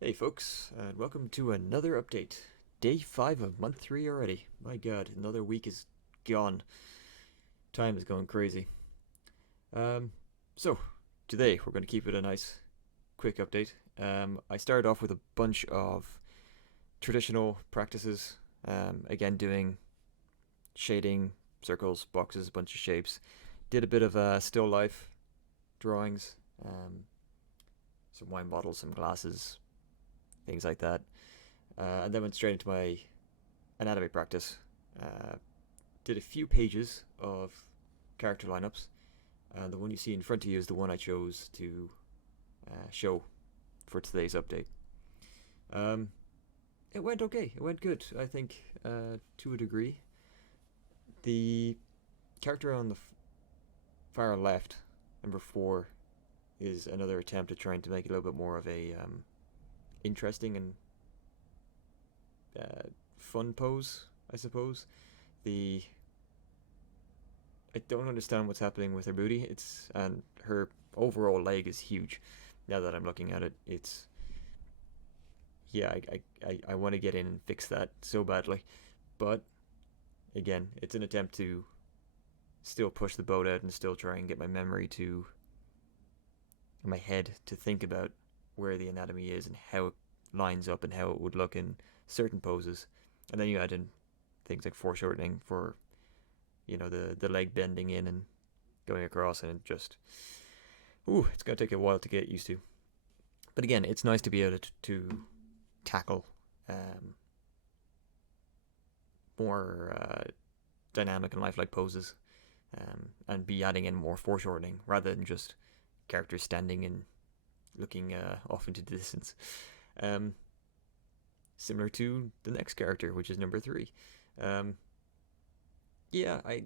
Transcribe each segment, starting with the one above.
Hey folks, and welcome to another update. Day 5 of month 3 already. My god, another week is gone. Time is going crazy. Um, so, today we're going to keep it a nice, quick update. I started off with a bunch of traditional practices. Again, doing shading, circles, boxes, a bunch of shapes. Did a bit of still life drawings, some wine bottles, some glasses, things like that. And then went straight into my anatomy practice. Uh, did a few pages of character lineups, and the one you see in front of you is the one I chose to show for today's update. Um, it went okay. It went good, I think, to a degree. The character on the far left, number 4, is another attempt at trying to make it a little bit more of a interesting and fun pose, I suppose. The I don't understand what's happening with her booty. And her overall leg is huge. Now that I'm looking at it, it's yeah. I want to get in and fix that so badly, but again, it's an attempt to still push the boat out and still try and get my head to think about where the anatomy is and how it lines up and how it would look in certain poses, and then you add in things like foreshortening for the leg bending in and going across, and it just it's gonna take a while to get used to. But again, it's nice to be able to tackle um, more dynamic and lifelike poses, and be adding in more foreshortening rather than just characters standing and looking off into the distance. Um, Similar to the next character, which is number 3. Um, yeah, I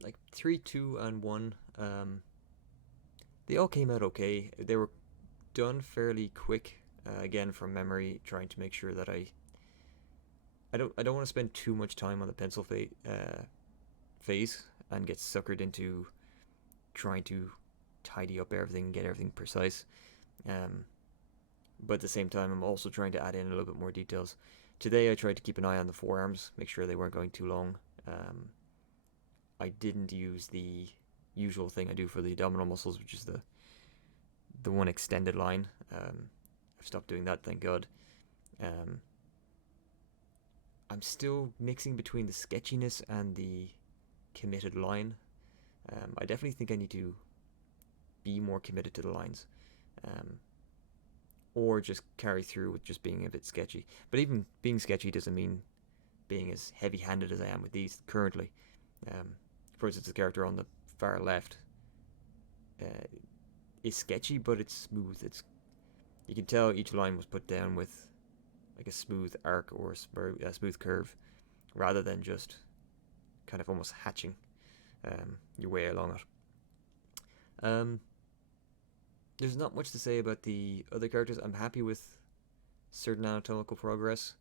like 3, 2, and 1. They all came out okay. They were done fairly quick. Again, from memory, trying to make sure that I don't want to spend too much time on the pencil phase and get suckered into trying to tidy up everything and get everything precise. Um, but at the same time, I'm also trying to add in a little bit more details. Today, I tried to keep an eye on the forearms, make sure they weren't going too long. I didn't use the usual thing I do for the abdominal muscles, which is the one extended line. I've stopped doing that, thank God. Um, I'm still mixing between the sketchiness and the committed line. I definitely think I need to be more committed to the lines, um, or just carry through with just being a bit sketchy. But even being sketchy doesn't mean being as heavy-handed as I am with these currently. Um, for instance, the character on the far left uh, is sketchy, but it's smooth. You can tell each line was put down with like a smooth arc or a smooth curve, rather than just kind of almost hatching your way along it. There's not much to say about the other characters. I'm happy with certain anatomical progress.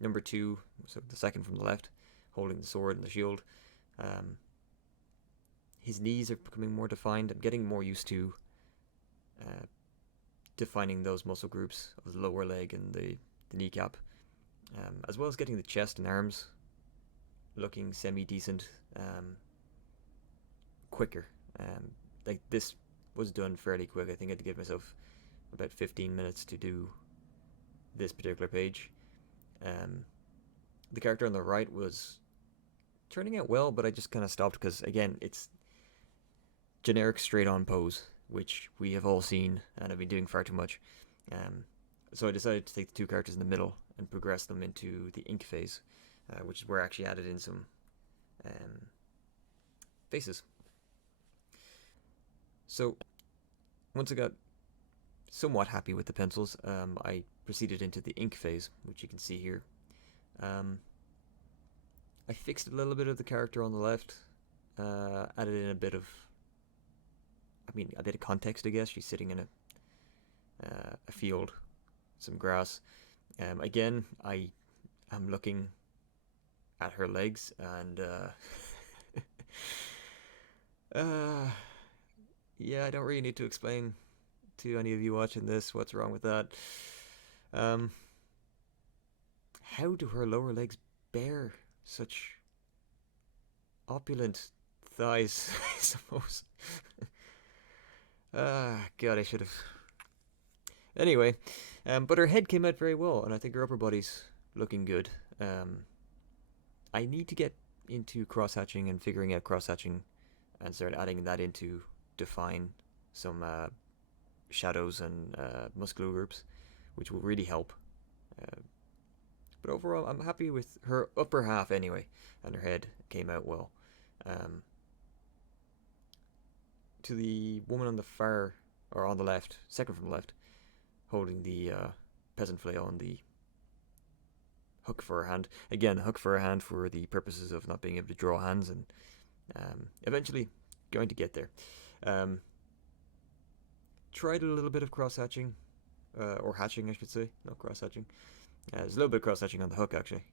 Number 2, so the second from the left, holding the sword and the shield. Um, his knees are becoming more defined. I'm getting more used to uh, defining those muscle groups of the lower leg and the kneecap, as well as getting the chest and arms looking semi-decent quicker. Like this was done fairly quick. I think I had to give myself about 15 minutes to do this particular page. Um, the character on the right was turning out well, but I just kind of stopped because, again, it's generic straight-on pose, which we have all seen and have been doing far too much. Um, so I decided to take the 2 characters in the middle and progress them into the ink phase, which is where I actually added in some um, faces. So once I got somewhat happy with the pencils, I proceeded into the ink phase, which you can see here. Um, I fixed a little bit of the character on the left, added in a bit of context, I guess. She's sitting in a field, some grass. Again, I am looking at her legs, and uh, yeah, I don't really need to explain to any of you watching this what's wrong with that. Um, how do her lower legs bear such opulent thighs? I suppose. God, I should have. Anyway, but her head came out very well, and I think her upper body's looking good. I need to get into cross hatching and figuring out cross hatching, and start adding that in to define some shadows and muscular groups, which will really help. Uh, but overall, I'm happy with her upper half anyway, and her head came out well. Um, to the woman on the far, or on the left, second from the left, holding the peasant flail on the hook for her hand. Again, hook for her hand for the purposes of not being able to draw hands, and eventually going to get there. Tried a little bit of cross hatching, or hatching, I should say, not cross hatching. There's a little bit of cross hatching on the hook actually.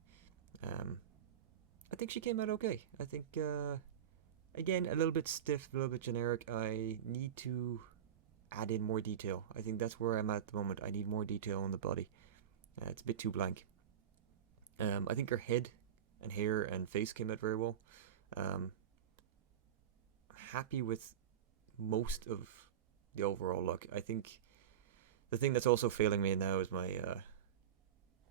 I think she came out okay. I think again a little bit stiff, a little bit generic. I need to add in more detail. I think that's where I'm at the moment. I need more detail on the body. It's a bit too blank. I think her head and hair and face came out very well. Happy with most of the overall look. I think the thing that's also failing me now is my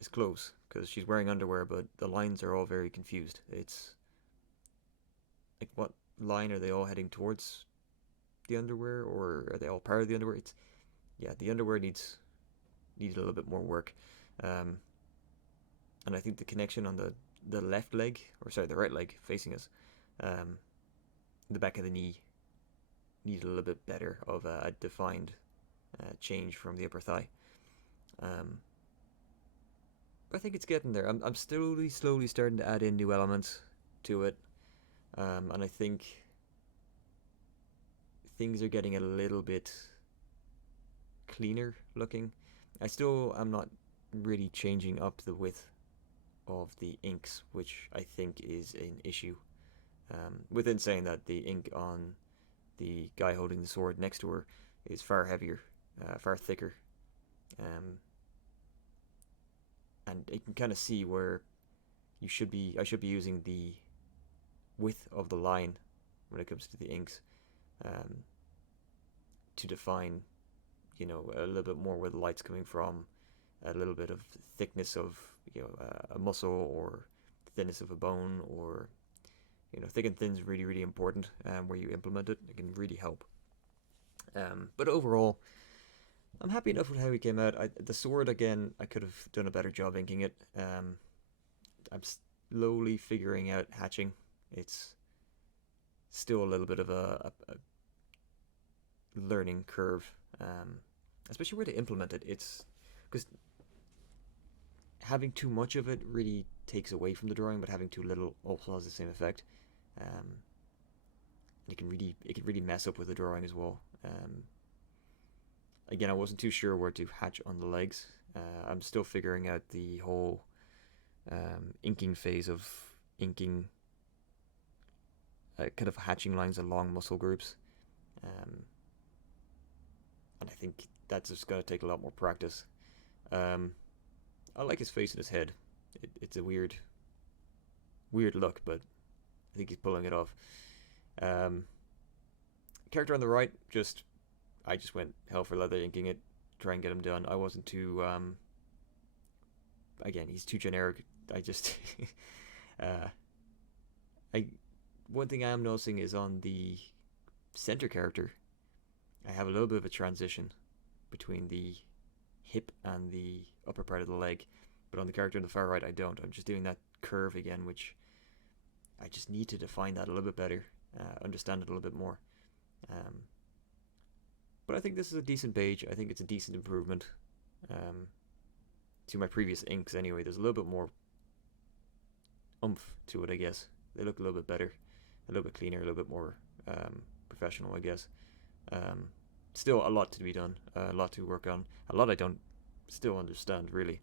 is clothes, because she's wearing underwear, but the lines are all very confused. It's like, what line are they all heading towards the underwear, or are they all part of the underwear? It's, yeah, the underwear needs a little bit more work. And I think the connection on the left leg, or sorry, the right leg facing us, the back of the knee needs a little bit better of a defined change from the upper thigh. But I think it's getting there. I'm slowly starting to add in new elements to it, and I think things are getting a little bit cleaner looking. I still am not really changing up the width of the inks, which I think is an issue. Within saying that the ink on the guy holding the sword next to her is far heavier, far thicker, and you can kind of see where I should be using the width of the line when it comes to the inks, to define, a little bit more where the light's coming from, a little bit of thickness of, a muscle, or thinness of a bone, or, thick and thin is really, really important. Where you implement it, it can really help. But overall, I'm happy enough with how he came out. The sword, again, I could have done a better job inking it. I'm slowly figuring out hatching. It's still a little bit of a learning curve, especially where to implement it. It's because having too much of it really takes away from the drawing, but having too little also has the same effect. It can really mess up with the drawing as well. Again, I wasn't too sure where to hatch on the legs. I'm still figuring out the whole inking phase of inking kind of hatching lines along muscle groups. And I think that's just going to take a lot more practice. I like his face and his head. It's a weird look, but I think he's pulling it off. Character on the right, I just went hell for leather inking it, try and get him done. I wasn't too, again, he's too generic. I just, one thing I am noticing is on the center character, I have a little bit of a transition between the hip and the upper part of the leg, but on the character on the far right, I don't. I'm just doing that curve again, which I just need to define that a little bit better, understand it a little bit more. But I think this is a decent page. I think it's a decent improvement to my previous inks anyway. There's a little bit more oomph to it, I guess. They look a little bit better, a little bit cleaner, a little bit more professional, I guess. Still a lot to be done, a lot to work on, a lot I don't still understand really.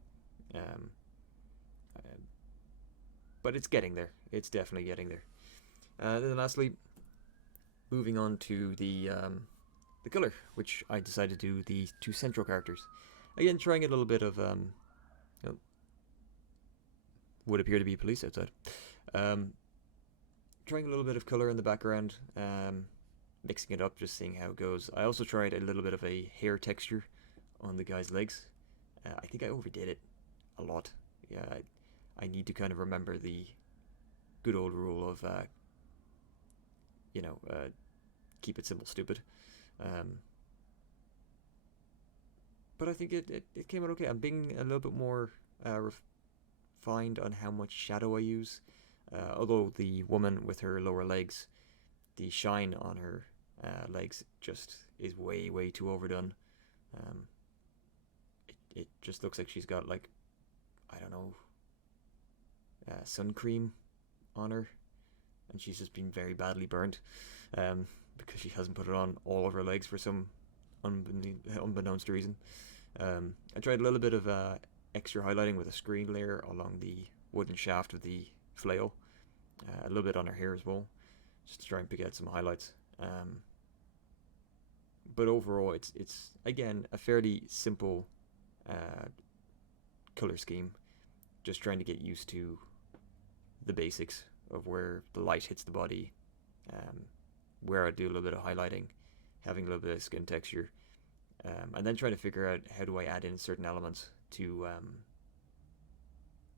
But it's getting there. It's definitely getting there. Then lastly, moving on to the color, which I decided to do the two central characters. again, trying a little bit of oh, would appear to be police outside. Trying a little bit of color in the background, mixing it up, just seeing how it goes. I also tried a little bit of a hair texture on the guy's legs. I think I overdid it a lot. Yeah, I need to kind of remember the good old rule of, keep it simple, stupid. But I think it came out okay. I'm being a little bit more refined on how much shadow I use. Although the woman with her lower legs, the shine on her legs just is way too overdone. It just looks like she's got, like, I don't know, sun cream on her, and she's just been very badly burned because she hasn't put it on all of her legs for some unbeknownst reason. I tried a little bit of extra highlighting with a screen layer along the wooden shaft of the flail, a little bit on her hair as well, just to try and pick out some highlights. But overall, it's again a fairly simple color scheme, just trying to get used to the basics of where the light hits the body, where I do a little bit of highlighting, having a little bit of skin texture, and then trying to figure out how do I add in certain elements to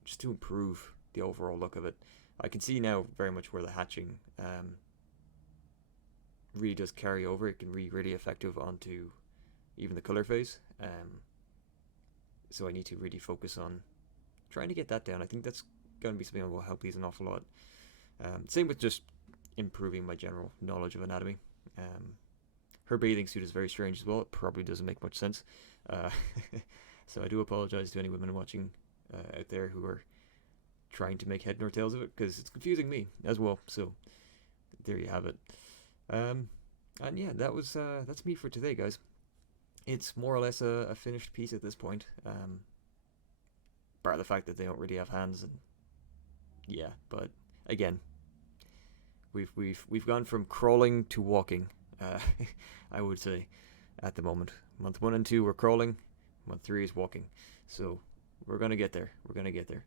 just to improve the overall look of it. I can see now very much where the hatching really does carry over. It can be really effective onto even the color phase. So I need to really focus on trying to get that down. I think that's going to be something that will help these an awful lot. Same with just improving my general knowledge of anatomy. Her bathing suit is very strange as well. It probably doesn't make much sense. So I do apologize to any women watching out there who are trying to make head nor tails of it, because it's confusing me as well. So there you have it. And yeah, that's me for today, guys. It's more or less a finished piece at this point. Bar the fact that they don't really have hands, and yeah, but again, we've gone from crawling to walking. I would say at the moment. Month 1 and 2 we're crawling. Month 3 is walking. So we're gonna get there. We're gonna get there.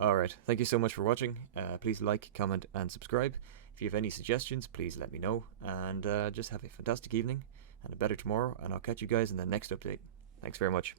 Alright, thank you so much for watching. Please like, comment, and subscribe. If you have any suggestions, please let me know. And just have a fantastic evening and a better tomorrow. And I'll catch you guys in the next update. Thanks very much.